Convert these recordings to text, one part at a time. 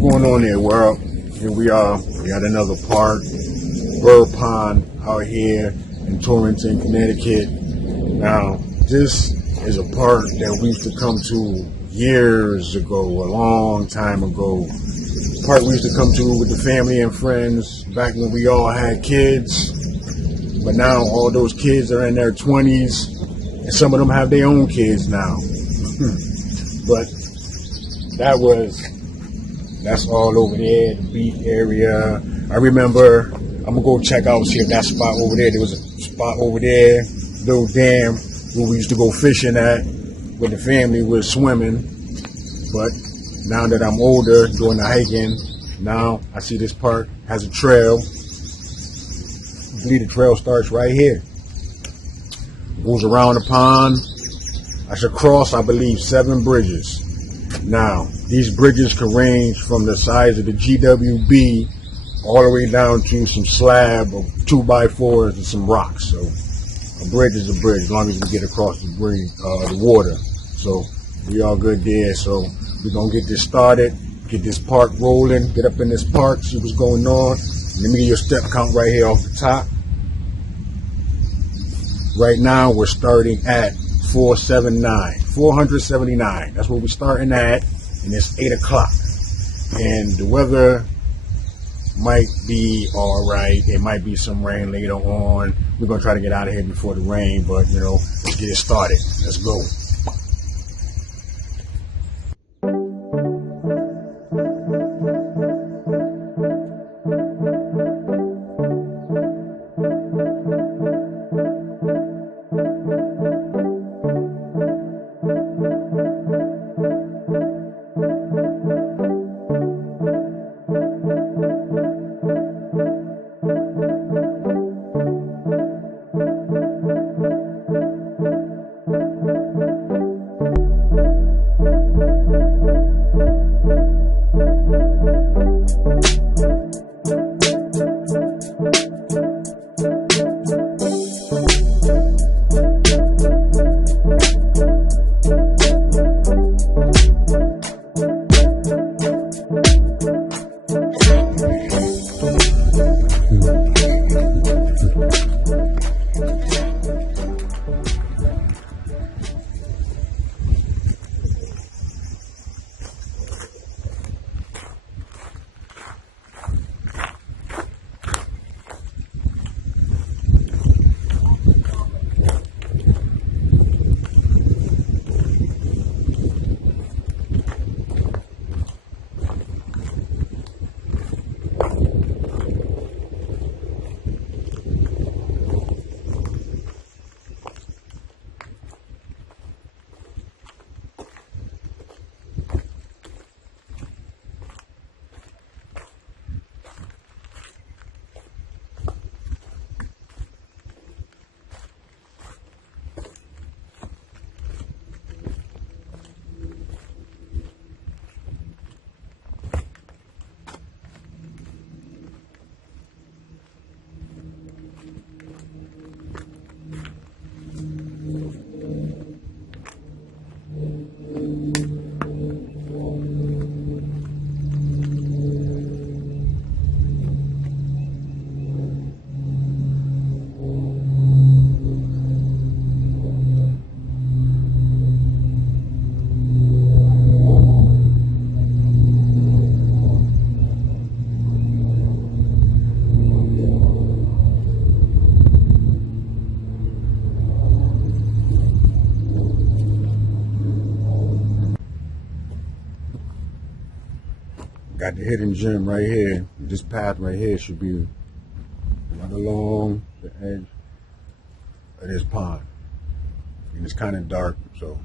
going on there, world? Here we are. We got another park, BURR Pond, out here in Torrington, Connecticut. Now, this is a park that we used to come to years ago, a long time ago. A park we used to come to with the family and friends back when we all had kids. But now all those kids are in their 20s, and some of them have their own kids now. But that's all over there, the beach area. I remember, I'm gonna go check out, see if that spot over there, there was a spot over there, little dam, where we used to go fishing at, when the family was swimming. But now that I'm older, doing the hiking, now I see this park has a trail. I believe the trail starts right here. Goes around the pond. I should cross, I believe, 7 bridges. Now, these bridges can range from the size of the GWB all the way down to some slab of 2x4s and some rocks. So a bridge is a bridge as long as we get across the bridge, the water. So we all good there. So we're gonna get this started, get this park rolling, get up in this park, see what's going on. Let me get your step count right here off the top. Right now we're starting at 479. That's what we're starting at, and it's 8 o'clock. And the weather might be all right. There might be some rain later on. We're gonna try to get out of here before the rain, but let's get it started. Let's go. Got the hidden gem right here. This path right here should be right along the edge of this pond. And it's kind of dark, so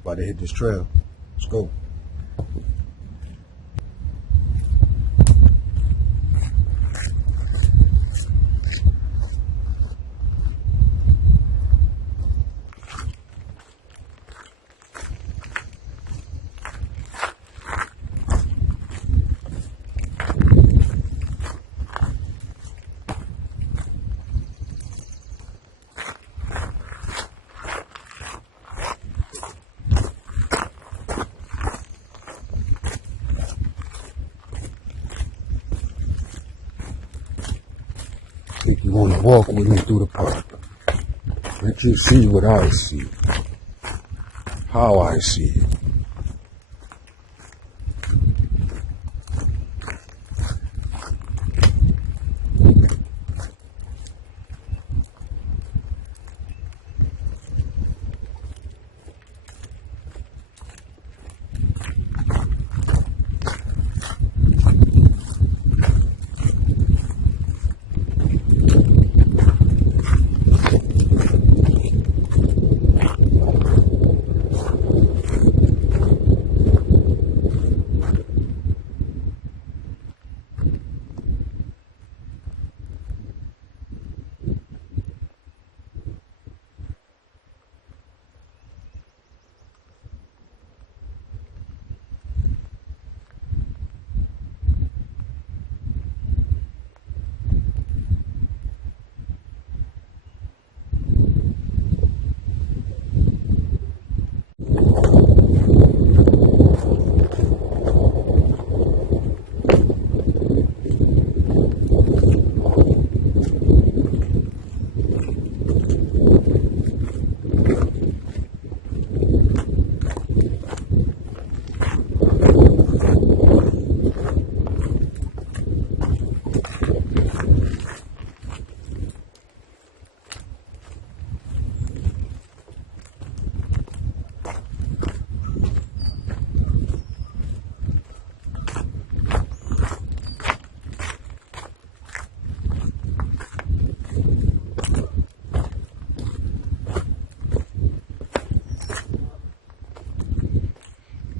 about to hit this trail. Let's go. want to walk with me through the park. Let you see what I see. How I see it.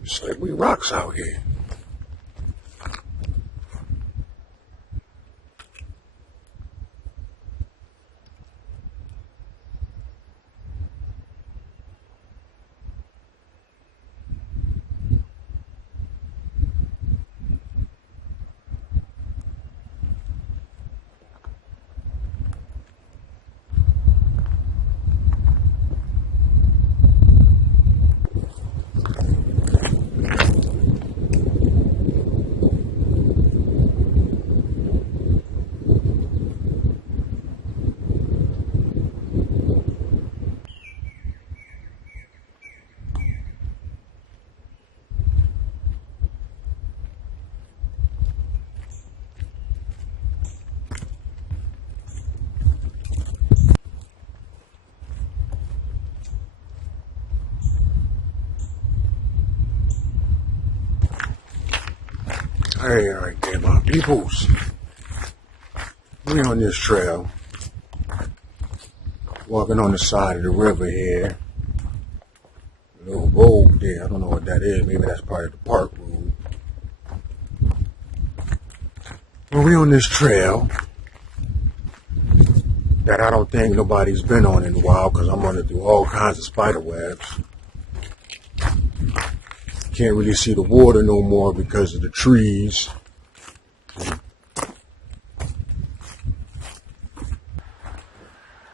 It's like we rocks out here. Hey, right there, my peoples. We on this trail, walking on the side of the river here. A little road there. I don't know what that is. Maybe that's part of the park road. Well, we on this trail that I don't think nobody's been on in a while because I'm running through all kinds of spider webs. Can't really see the water no more because of the trees.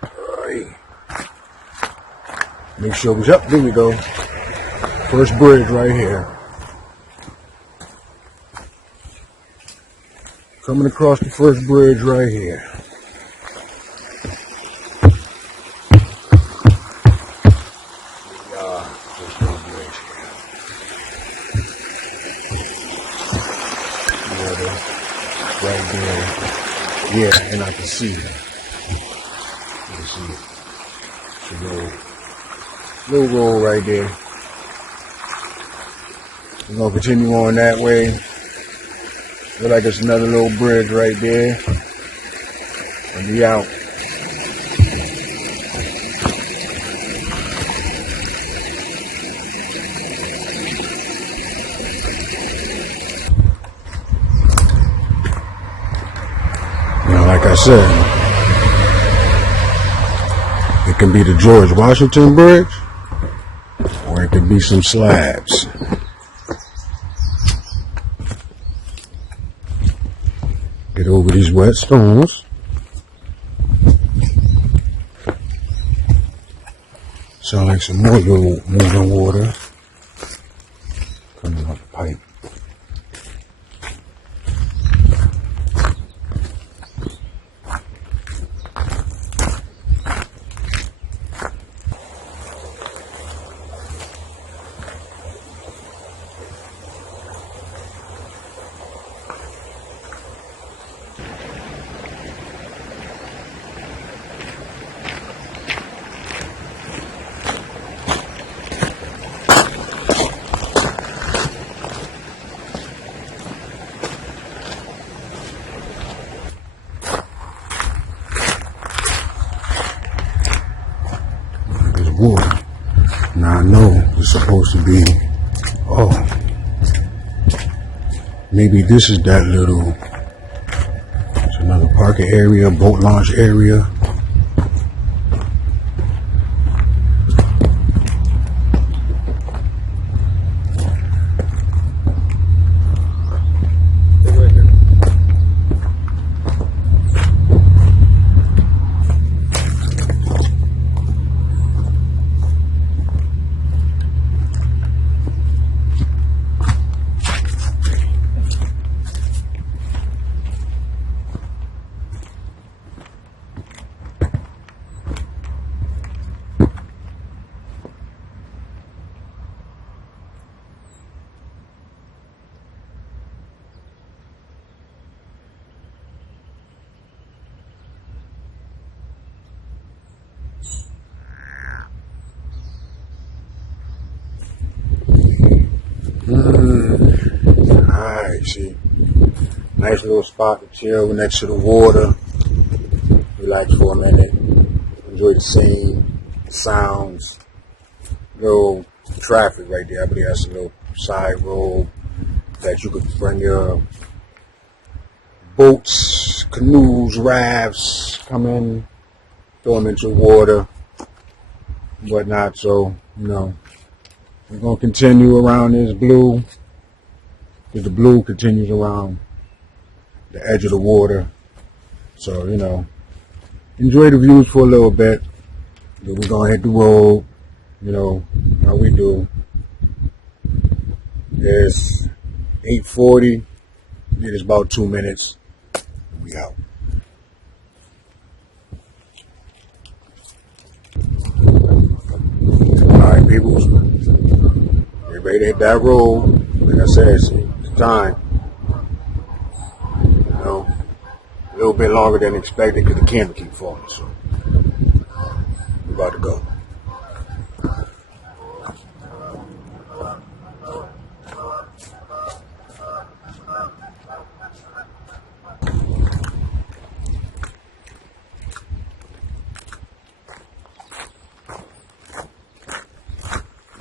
Alright. Make sure we up. There we go. First bridge right here. Coming across the first bridge right here. Right there. Yeah, and I can see it. You can see it. It's a little road right there. We're going to continue on that way. Looks like it's another little bridge right there. And we out. Like I said, it can be the George Washington Bridge, or it can be some slabs. Get over these wet stones. Sound like some more little moving water coming up the pipe. supposed to be. Oh, maybe this is that little. It's another parking area, boat launch area. Alright, see. Nice little spot to chill next to the water. Relax for a minute. Enjoy the scene, the sounds. Little traffic right there. I believe that's a little side road that you could bring your boats, canoes, rafts, come in, throw them into the water, whatnot. So, we're going to continue around this blue, because the blue continues around the edge of the water. So, enjoy the views for a little bit. Then we're going to hit the road, how we do. It's 8:40. It is about 2 minutes. We out. Alright, people. Get ready to hit that road. Like I said, it's time. A little bit longer than expected because the candle keep falling. So we're about to go.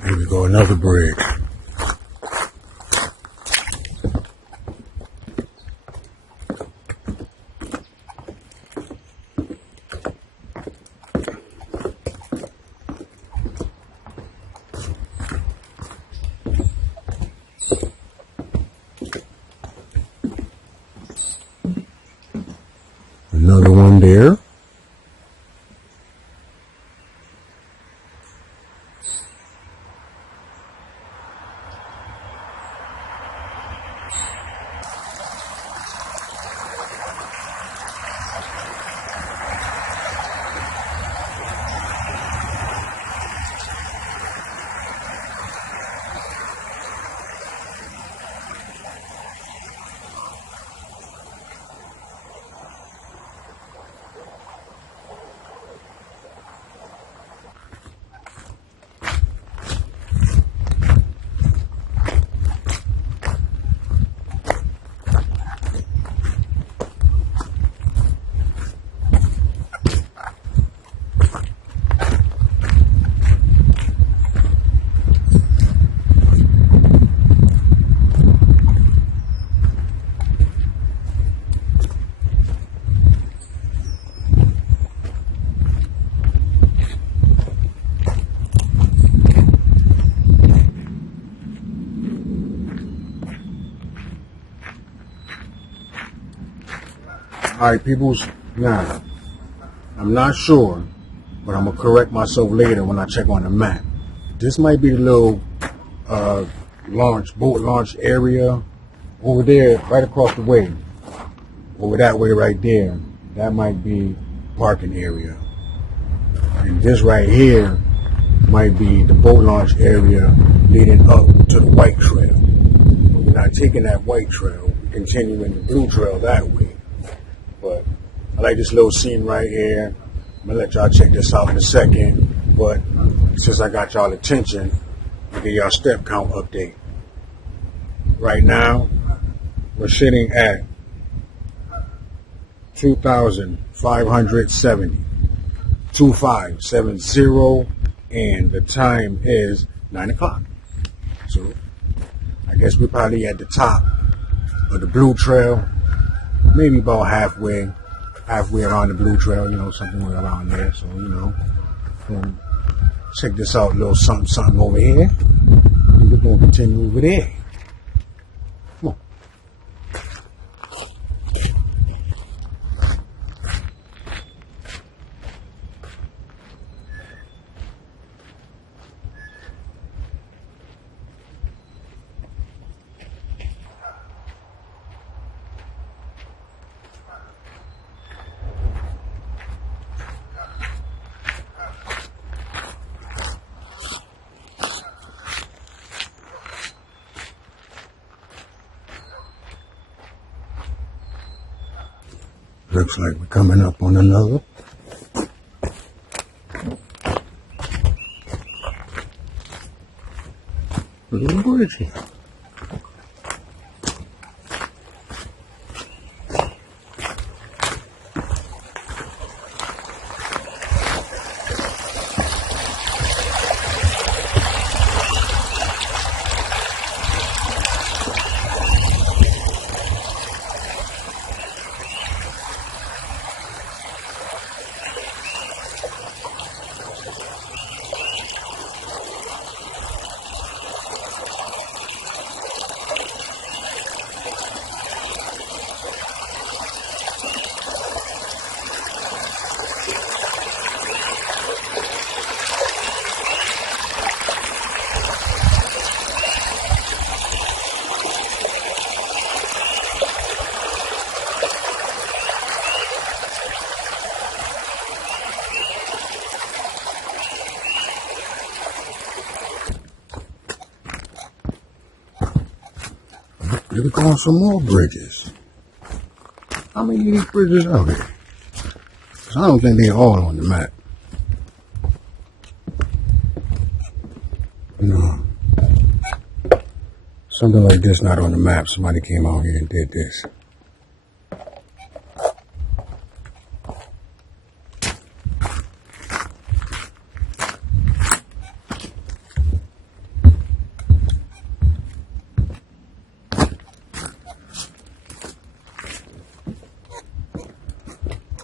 Here we go, another bridge. Another one there. Alright, peoples, now, I'm not sure, but I'm going to correct myself later when I check on the map. This might be the little boat launch area over there, right across the way. Over that way right there, that might be parking area. And this right here might be the boat launch area leading up to the white trail. But we're not taking that white trail, we're continuing the blue trail that way. But I like this little scene right here. I'm going to let y'all check this out in a second. But since I got y'all attention, I'll give y'all step count update. Right now, we're sitting at 2,570. 2570. And the time is 9 o'clock. So I guess we're probably at the top of the Blue Trail, maybe about halfway around the Blue Trail, something around there. So, check this out, a little something over here. And we're going to continue over there. Come on. Looks like we're coming up on another. Little bridge here. Here we go on some more bridges. How many of these bridges are there? Because I don't think they're all on the map. No. Something like this not on the map. Somebody came out here and did this.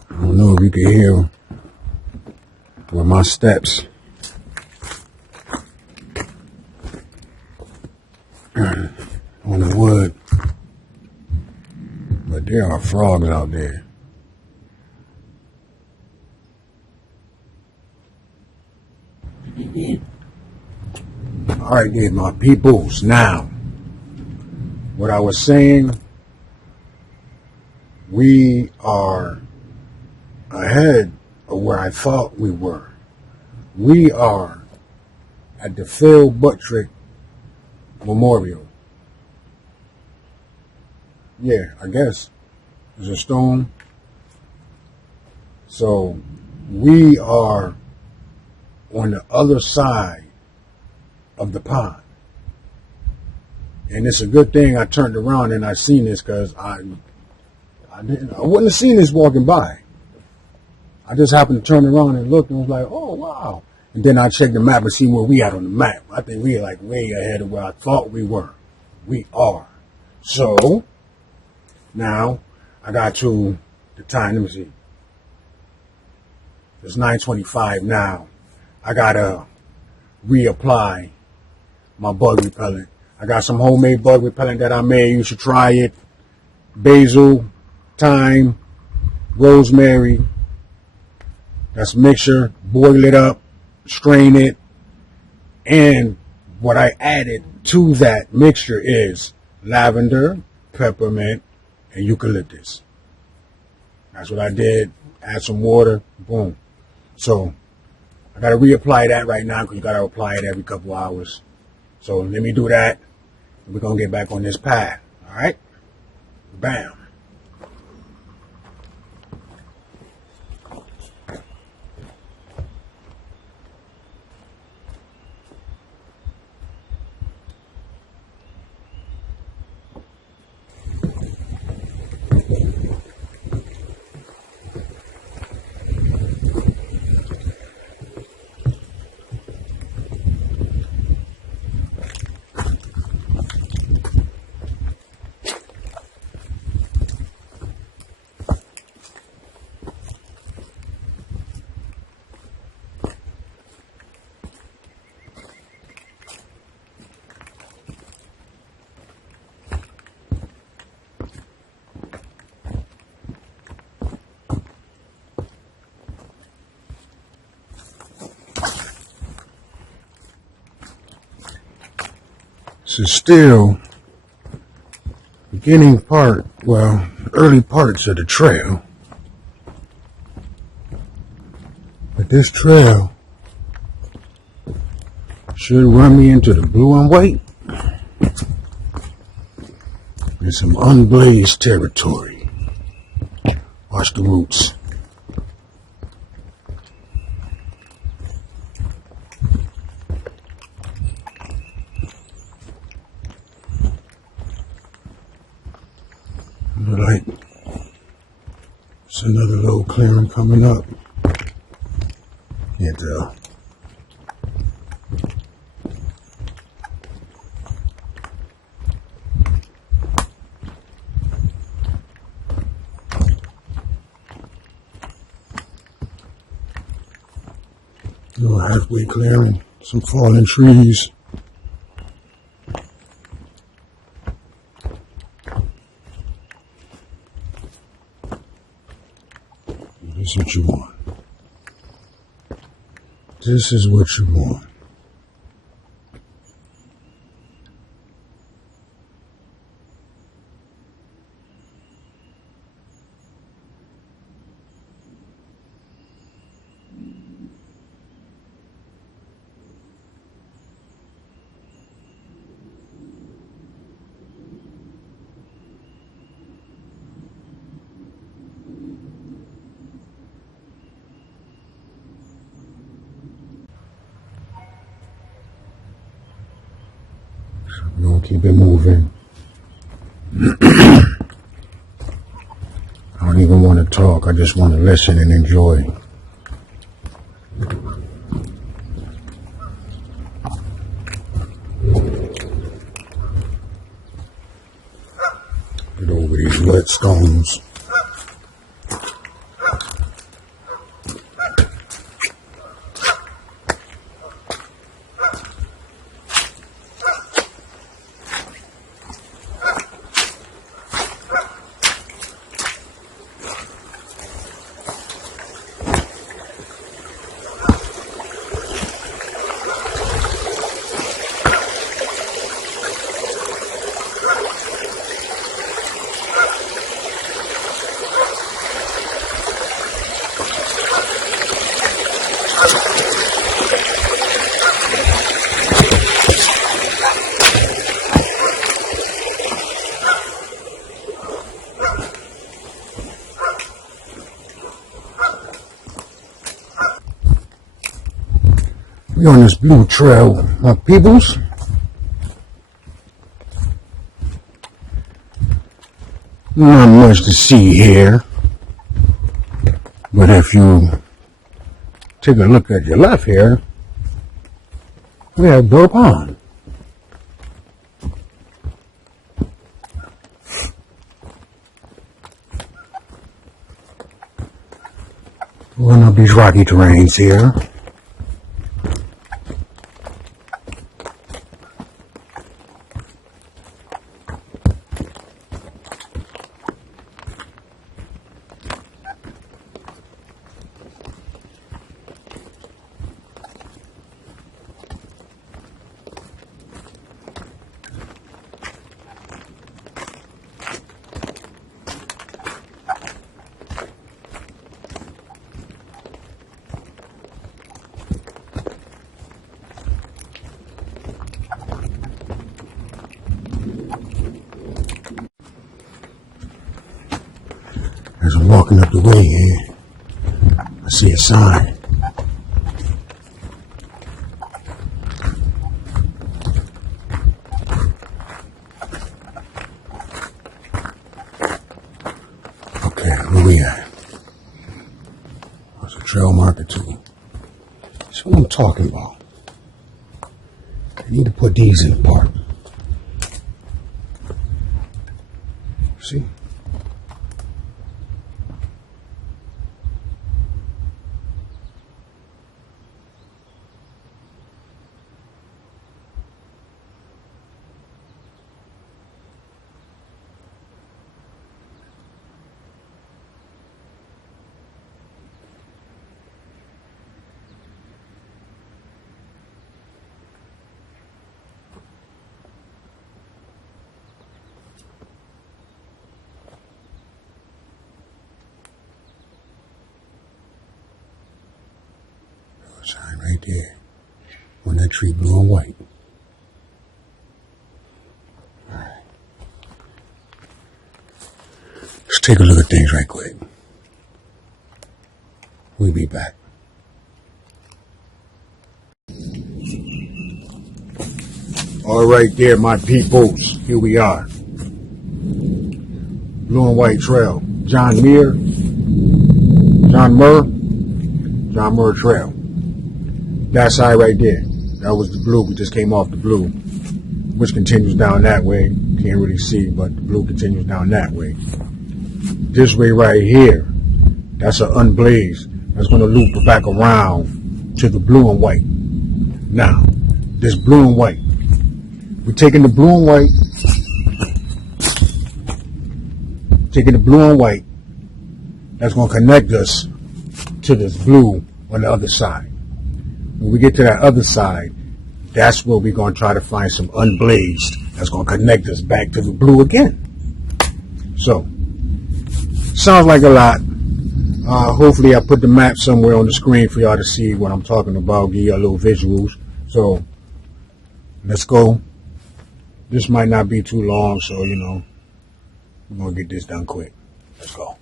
I don't know if you can hear with my steps. On the wood. But there are frogs out there. Alright then, my peoples. Now, what I was saying, we are ahead of where I thought we were. We are at the Phil Buttrick Memorial. Yeah, I guess there's a stone. So we are on the other side of the pond. And it's a good thing I turned around and I seen this, because I wouldn't have seen this walking by. I just happened to turn around and look and was like, oh wow. And then I checked the map and see where we at on the map. I think we are like way ahead of where I thought we were. We are. So now I got to the time. Let me see. It's 9:25 now. I gotta reapply my bug repellent. I got some homemade bug repellent that I made. You should try it. Basil, thyme, rosemary. That's a mixture. Boil it up, strain it, and what I added to that mixture is lavender, peppermint, and eucalyptus. That's what I did. Add some water, boom. So I gotta reapply that right now, because you gotta apply it every couple hours. So let me do that. We're gonna get back on this path. All right? Bam. This is still beginning part, well, early parts of the trail. But this trail should run me into the blue and white and some unblazed territory. Watch the roots. Look like it's another little clearing coming up. Can't tell. Little halfway clearing, some fallen trees. This is what you want. This is what you want. We're gonna keep it moving. I don't even want to talk. I just want to listen and enjoy. Get over these wet stones. We're on this blue trail, my peoples. Not much to see here, but if you take a look at your left here, we have BURR Pond. One of these rocky terrains here. As I'm walking up the way here, I see a sign. Okay, where we at? There's a trail marker too. That's what I'm talking about. I need to put these in the park. See? Right there. On that tree, blue and white. Alright. Let's take a look at things right quick. We'll be back. All right there, my peoples. Here we are. Blue and white trail. John Muir Trail. That side right there. That was the blue. We just came off the blue, which continues down that way. Can't really see, but the blue continues down that way. This way right here, that's an unblazed. That's going to loop back around to the blue and white. Now, this blue and white. We're taking the blue and white, that's going to connect us to this blue on the other side. When we get to that other side, that's where we're going to try to find some unblazed that's going to connect us back to the blue again. So, sounds like a lot. Hopefully I put the map somewhere on the screen for y'all to see what I'm talking about, give y'all little visuals. So, let's go. This might not be too long, so, you know, we're going to get this done quick. Let's go.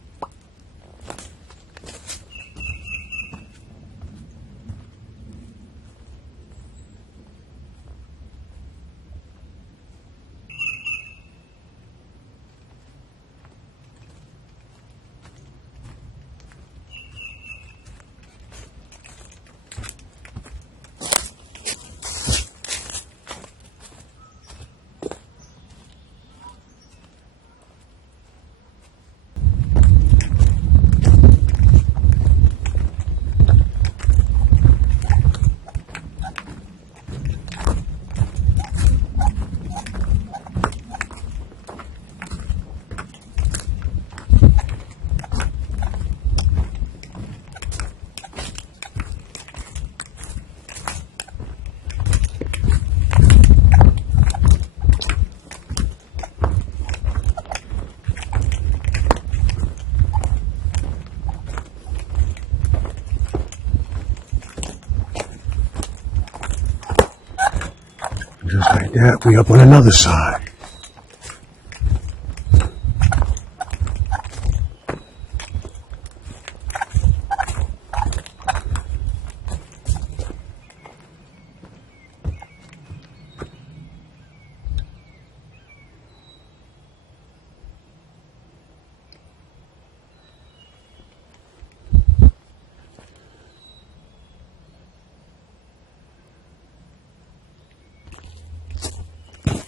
Just like that, we up on another side.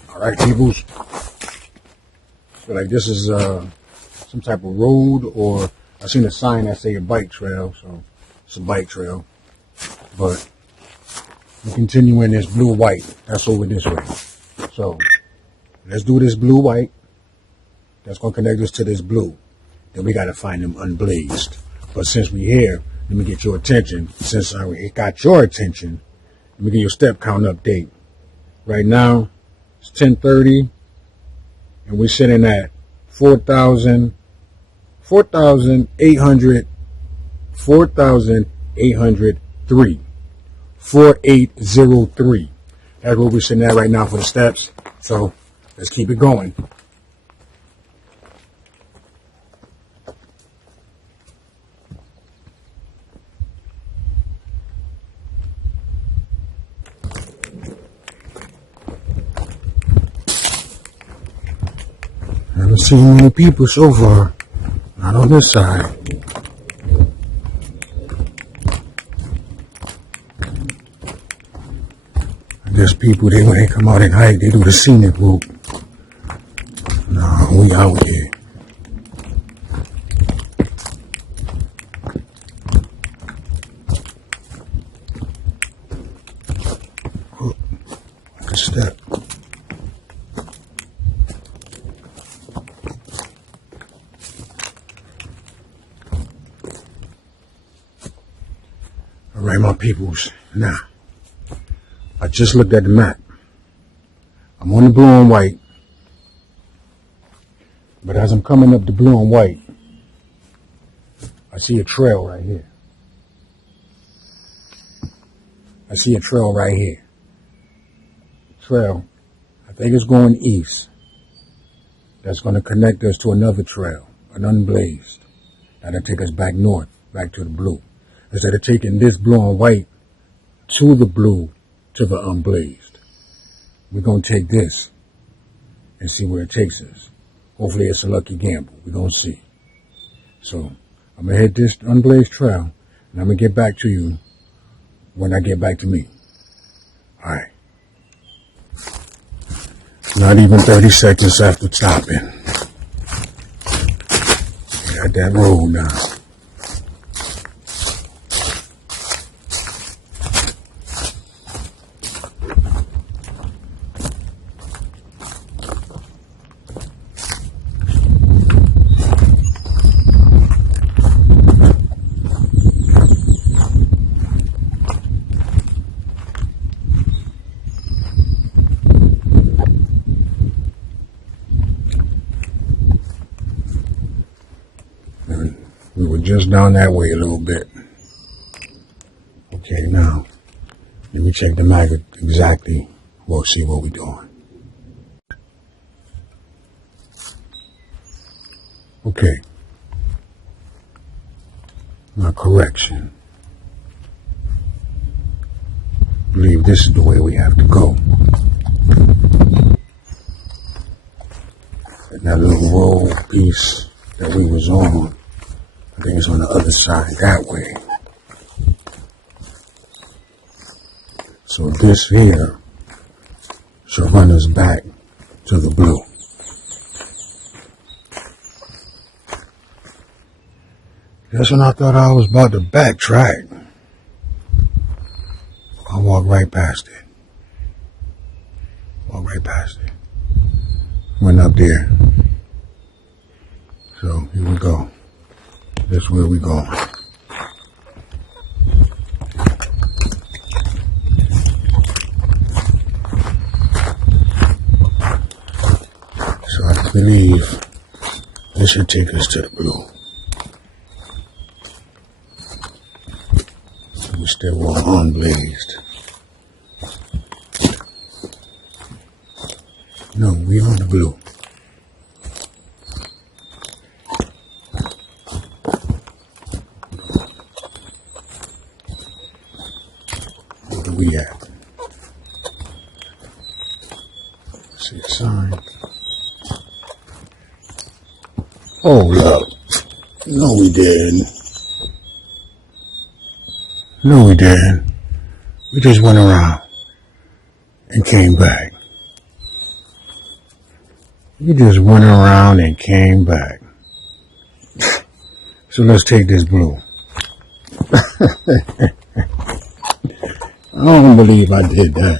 All right, peoples. Feel like this is some type of road, or I seen a sign that say a bike trail, so it's a bike trail. But we're continuing this blue-white. That's over this way. So let's do this blue-white. That's gonna connect us to this blue. Then we gotta find them unblazed. But since we're here, let me get your attention. Since it got your attention, let me get your step count update. Right now, it's 10:30, and we're sitting at 4,803. 4803. That's where we're sitting at right now for the steps. So let's keep it going. I haven't seen many people so far. Not on this side. I guess people, when they come out and hike, they do the scenic route. No, we out here. Oh, good step. All right, my peoples. Now, I just looked at the map. I'm on the blue and white. But as I'm coming up the blue and white, I see a trail right here. I see a trail right here. Trail. I think it's going east. That's going to connect us to another trail, an unblazed. That'll take us back north, back to the blue. Instead of taking this blue and white to the blue, to the unblazed. We're going to take this and see where it takes us. Hopefully it's a lucky gamble. We're going to see. So I'm going to hit this unblazed trail, and I'm going to get back to you when I get back to me. All right. Not even 30 seconds after stopping. Got that road now. We were just down that way a little bit. Okay, now, let me check the map exactly. We'll see what we're doing. Okay. Now, correction. I believe this is the way we have to go. And that little road piece that we was on, I think it's on the other side that way. So this here should run us back to the blue. Just when I thought I was about to backtrack, I walked right past it. Went up there. So here we go. That's where we going. So I believe this should take us to the blue. We still were unblazed. No, we on the blue. We at? See a sign. Oh, look. No, we didn't. No, we didn't. We just went around and came back. We just went around and came back. So let's take this blue. I don't believe I did that.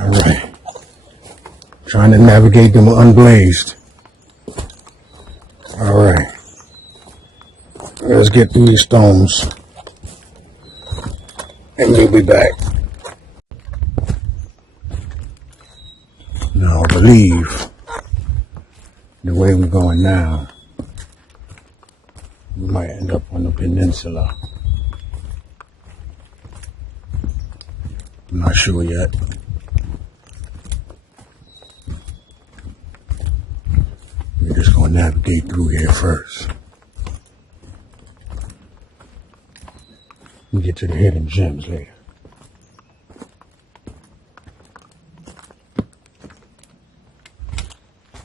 All right. Trying to navigate them unblazed. All right. Let's get through these stones. And we'll be back. Now, I believe the way we're going now, we might end up on the peninsula. I'm not sure yet. We're just going to navigate through here first. We'll get to the hidden gems later.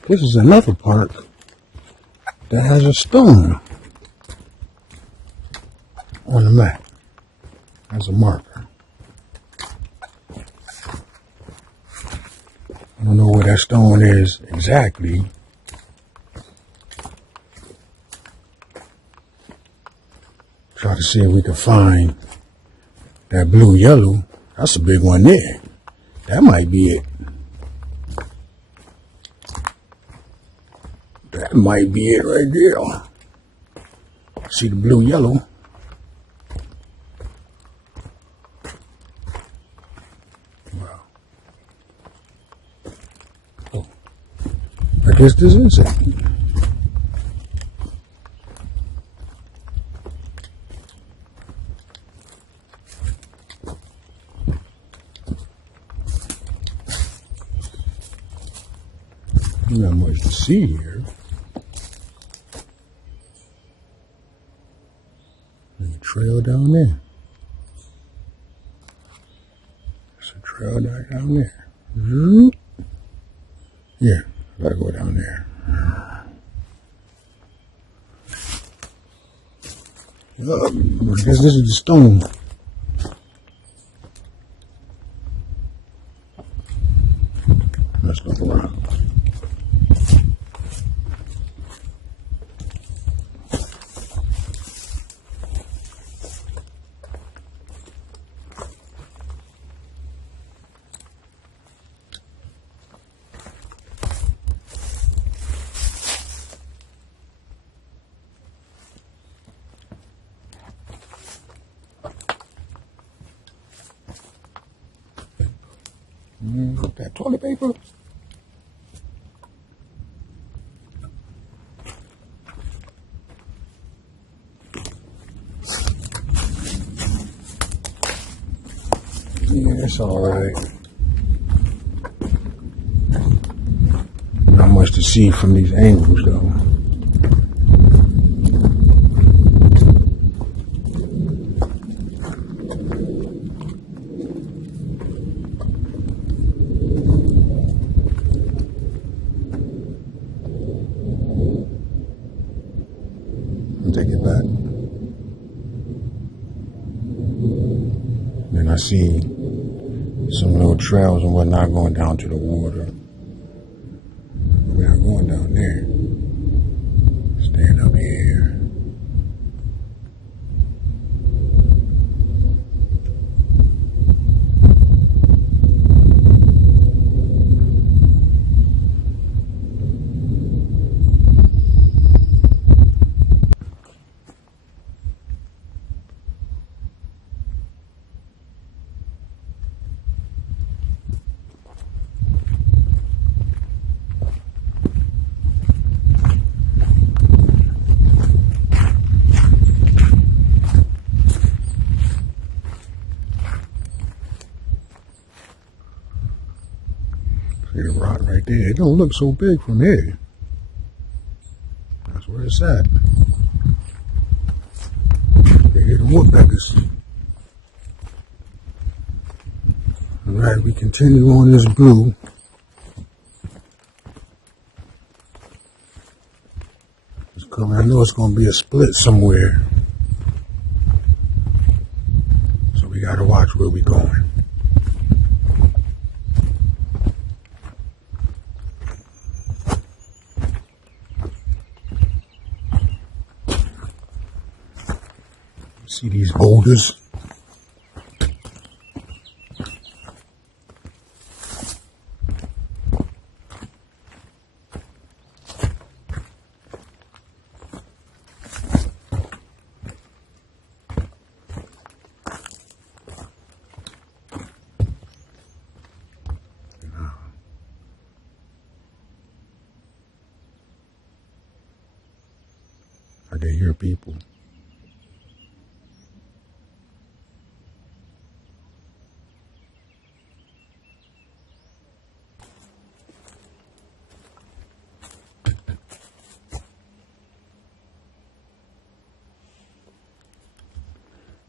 This is another park that has a stone on the map as a marker. I don't know where that stone is exactly. Try to see if we can find that blue yellow. That's a big one there. That might be it. That might be it right there. See the blue yellow. Wow. Oh. I guess this is it. Not much to see here. There's a trail down there. There's a trail down there. Yeah, gotta go down there. I guess this is the stone. Let's go around. That toilet paper. Yeah, it's all right. Not much to see from these angles, though. Take it back. Then I see some little trails and whatnot going down to the water. We're not going down there. Staying up here. See the rock right there. It don't look so big from here. That's where it's at. They hear the woodpeckers. Alright, we continue on this blue. I know it's going to be a split somewhere. So we got to watch where we're going. See these boulders? I can hear people.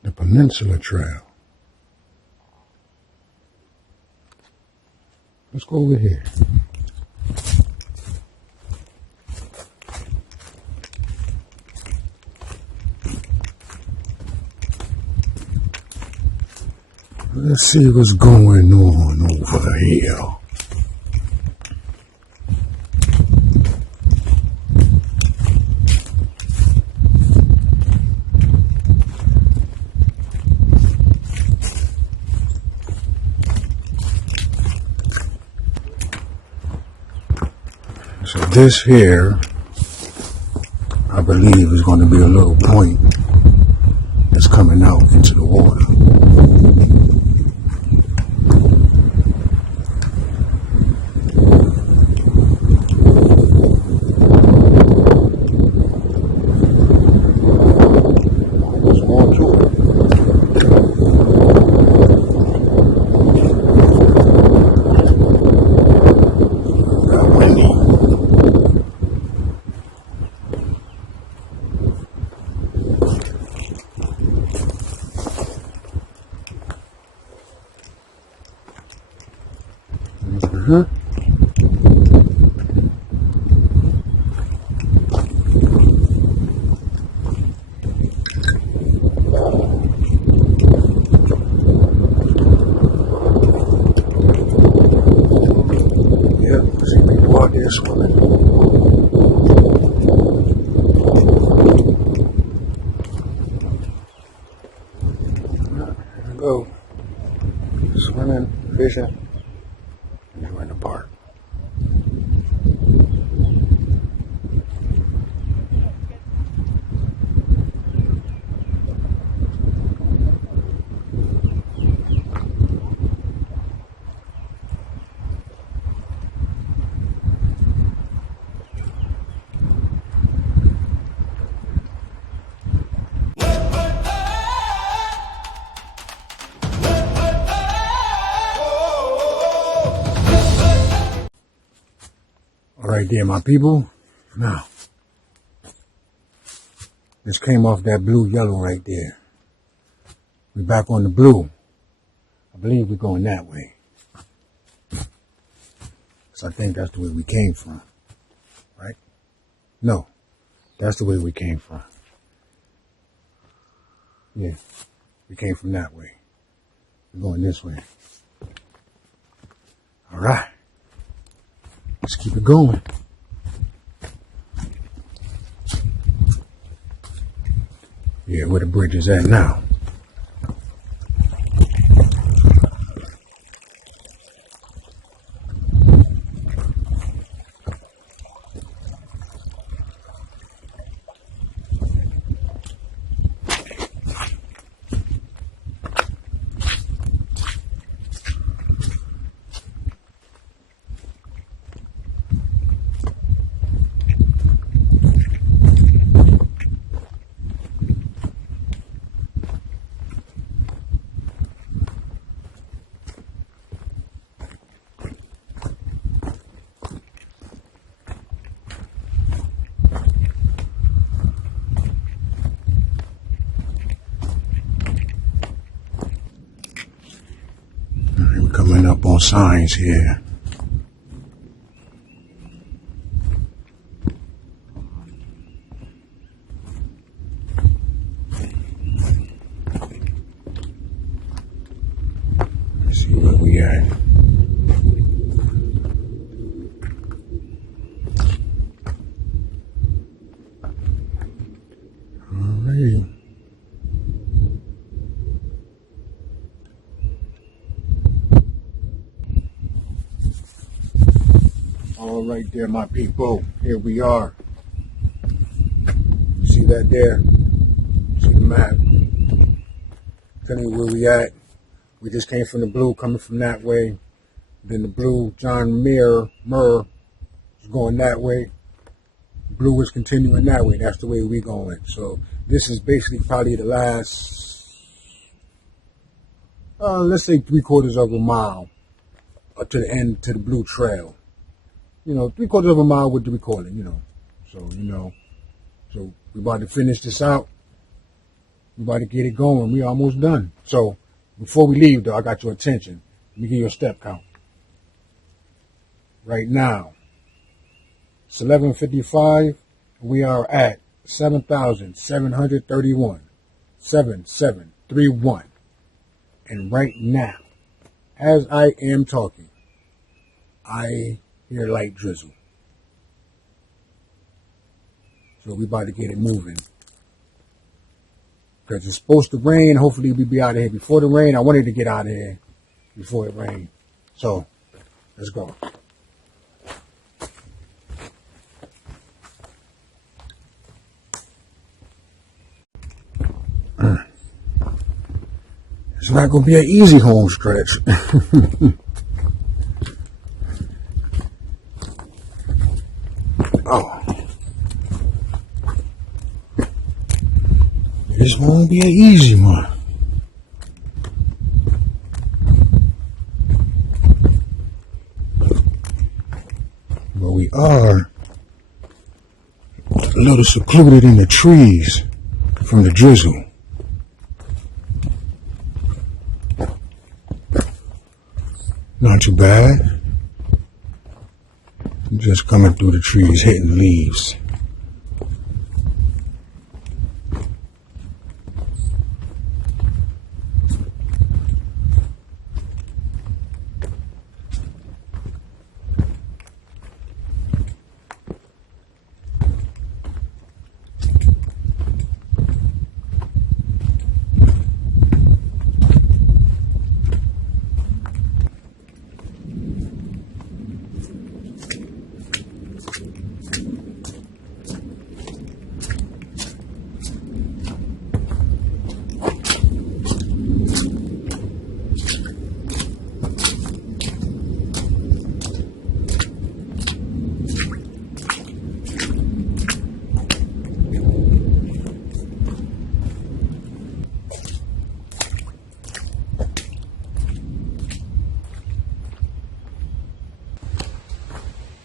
The Peninsula Trail. Let's go over here. Let's see what's going on over here. So this here, I believe, is going to be a little point that's coming out into the water. Windy. Yeah, see people out there swimming. There we go. Swimming, fishing, enjoying the park. All right there, my people. Now, this came off that blue yellow right there. We're back on the blue. I believe we're going that way. So I think that's the way we came from. Right? No, that's the way we came from. Yeah, we came from that way. We're going this way. All right. Let's keep it going. Yeah, where the bridge is at now. Coming up on signs here. Let's see where we at. Alright. All right there, my people. Here we are. You see that there? See the map? Tell you where we at. We just came from the blue, coming from that way. Then the blue, John Muir is going that way. Blue is continuing that way. That's the way we going. So this is basically probably the last, let's say 3/4 of a mile to the end, to the blue trail. 3/4 of a mile with the recording, So we about to finish this out. We about to get it going. We almost done. So before we leave, though, I got your attention. Let me give you a step count. Right now, it's 11:55. We are at 7,731. 7731. And right now, as I am talking, I hear light drizzle. So we about to get it moving. Because it's supposed to rain. Hopefully we'll be out of here before the rain. I wanted to get out of here before it rained. So, let's go. It's not going to be an easy home stretch. Oh. This won't be an easy one. But we are a little secluded in the trees from the drizzle. Not too bad. Just coming through the trees, hitting leaves.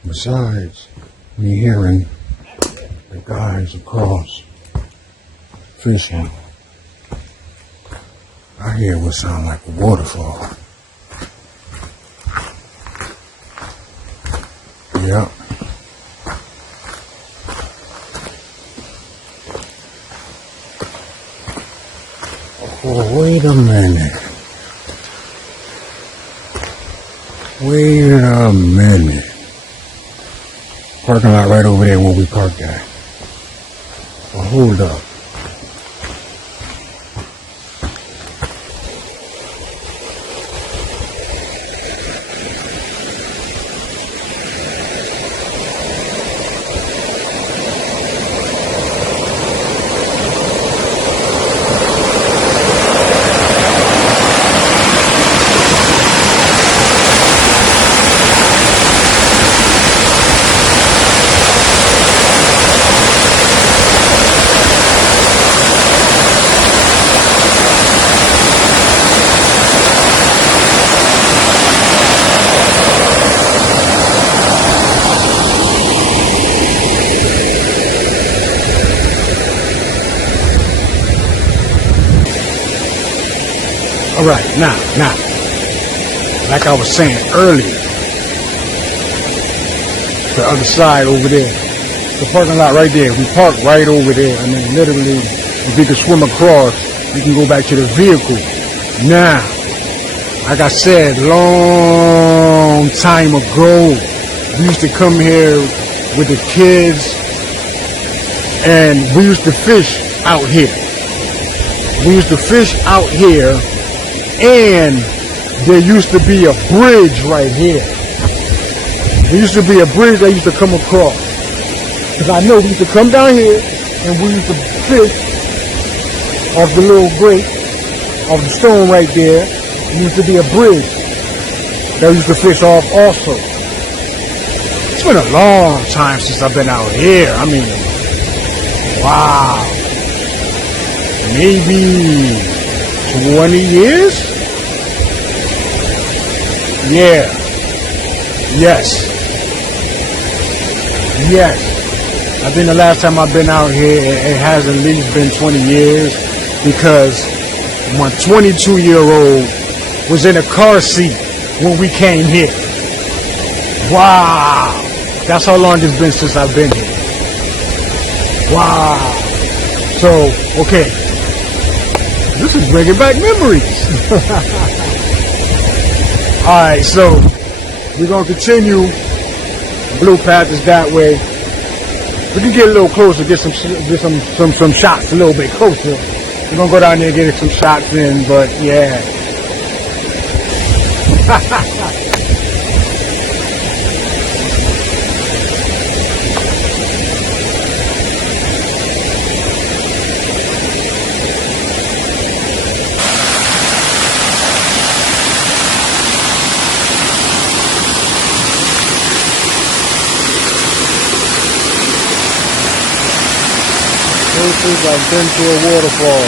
Besides, me hearing the guys across fishing, I hear what sounds like a waterfall. Yep. Oh, wait a minute. Wait a minute. Parking lot right over there where we parked at. Well, hold up. All right, now, like I was saying earlier, the other side over there, the parking lot right there, we parked right over there. I mean, literally, if you could swim across, you can go back to the vehicle. Now, like I said, long time ago, we used to come here with the kids, and we used to fish out here. We used to fish out here. And there used to be a bridge right here. There used to be a bridge that used to come across. Because I know we used to come down here and we used to fish off the little break, off the stone right there. There used to be a bridge that we used to fish off also. It's been a long time since I've been out here. I mean, wow. Maybe 20 years? Yeah. Yes. I think the last time I've been out here, it has at least been 20 years, because my 22-year-old was in a car seat when we came here. Wow. That's how long it's been since I've been here. Wow. So, okay. This is bringing back memories. Alright, so we're going to continue. Blue path is that way. We can get a little closer, get some shots a little bit closer. We're going to go down there and get some shots in, but yeah. I've been to a waterfall.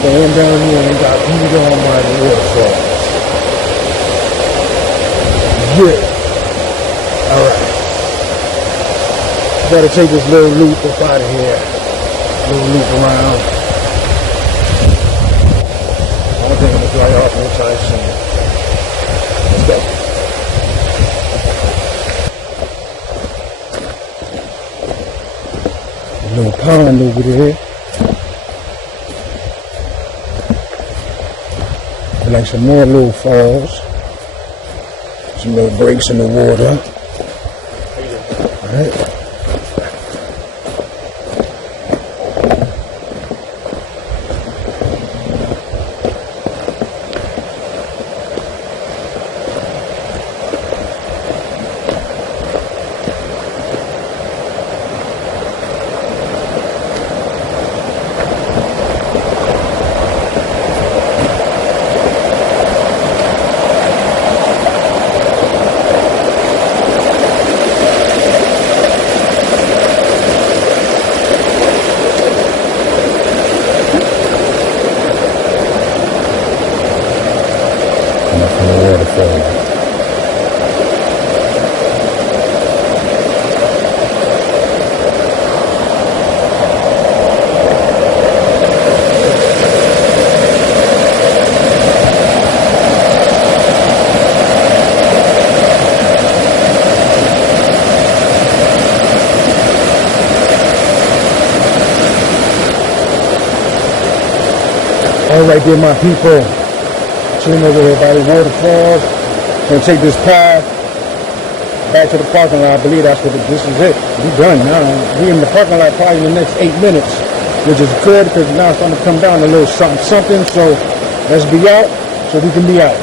Stand down here and got beat on by the waterfalls. Yeah. Alright. Gotta take this little loop up out of here. Little loop around. I don't think I'm gonna dry off no time soon. Let's go. A little pond over there. Like some more little falls. Some little breaks in the water. Alright. All right there, my people. Chilling over here by the waterfalls. Gonna take this path back to the parking lot. I believe that's what this is it. We done now. We in the parking lot probably in the next 8 minutes, which is good because now it's starting to come down a little something. So let's be out so we can be out.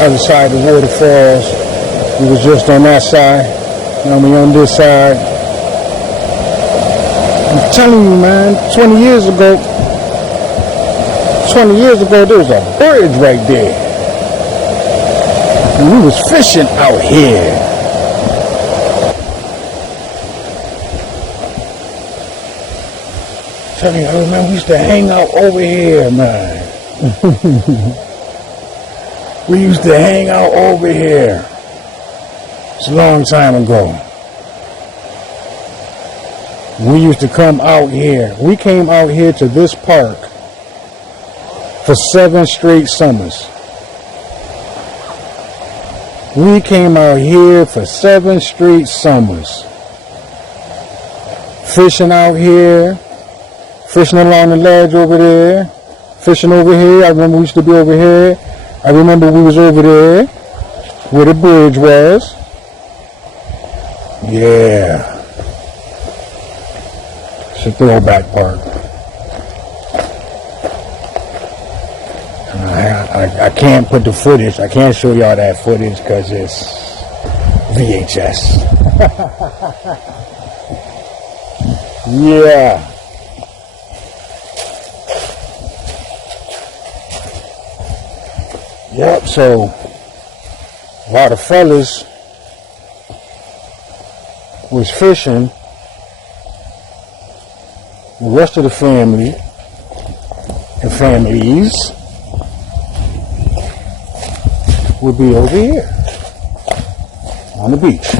Other side of the waterfalls. We was just on that side. Now we on this side. I'm telling you, man, 20 years ago, there was a bridge right there. And we was fishing out here. Telling you, I remember we used to hang out over here, man. We used to hang out over here. It's a long time ago. We used to come out here. We came out here to this park for 7 straight summers. We came out here for 7 straight summers. Fishing out here. Fishing along the ledge over there. Fishing over here. I remember we used to be over here. I remember we was over there where the bridge was. Yeah. It's a throwback park. I can't put the footage. I can't show y'all that footage because it's VHS. Yeah. Yep, so a lot of fellas was fishing. The rest of the family and families would be over here on the beach.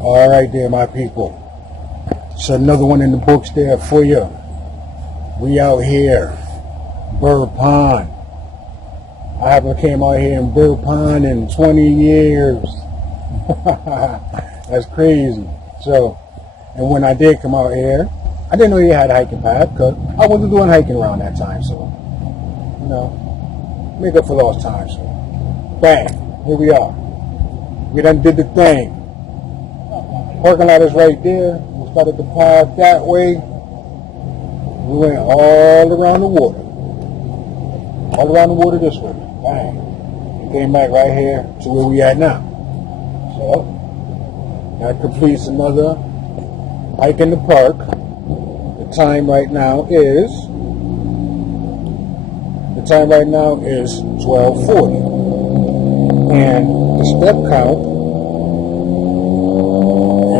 All right there, my people. So another one in the books there for you. We out here, BURR Pond. I haven't came out here in BURR Pond in 20 years. That's crazy. So, and when I did come out here, I didn't know you had a hiking path because I wasn't doing hiking around that time. So, you know, make up for lost time. So, bang, here we are. We done did the thing. Parking lot is right there. We started the path that way. We went all around the water. All around the water this way. Bang. And came back right here to where we at now. So, That completes another hike in the park. The time right now is 12:40, and the step count,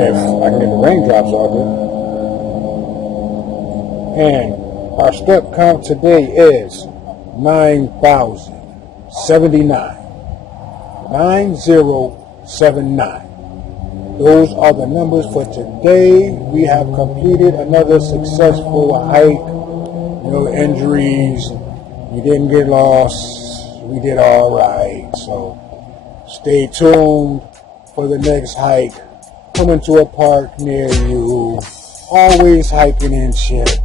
if I can get the raindrops off it, and our step count today is 9,079. 9079. Those are the numbers for today. We have completed another successful hike. No injuries. We didn't get lost. We did all right. So stay tuned for the next hike. Coming to a park near you. Always hiking and shit.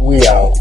We out.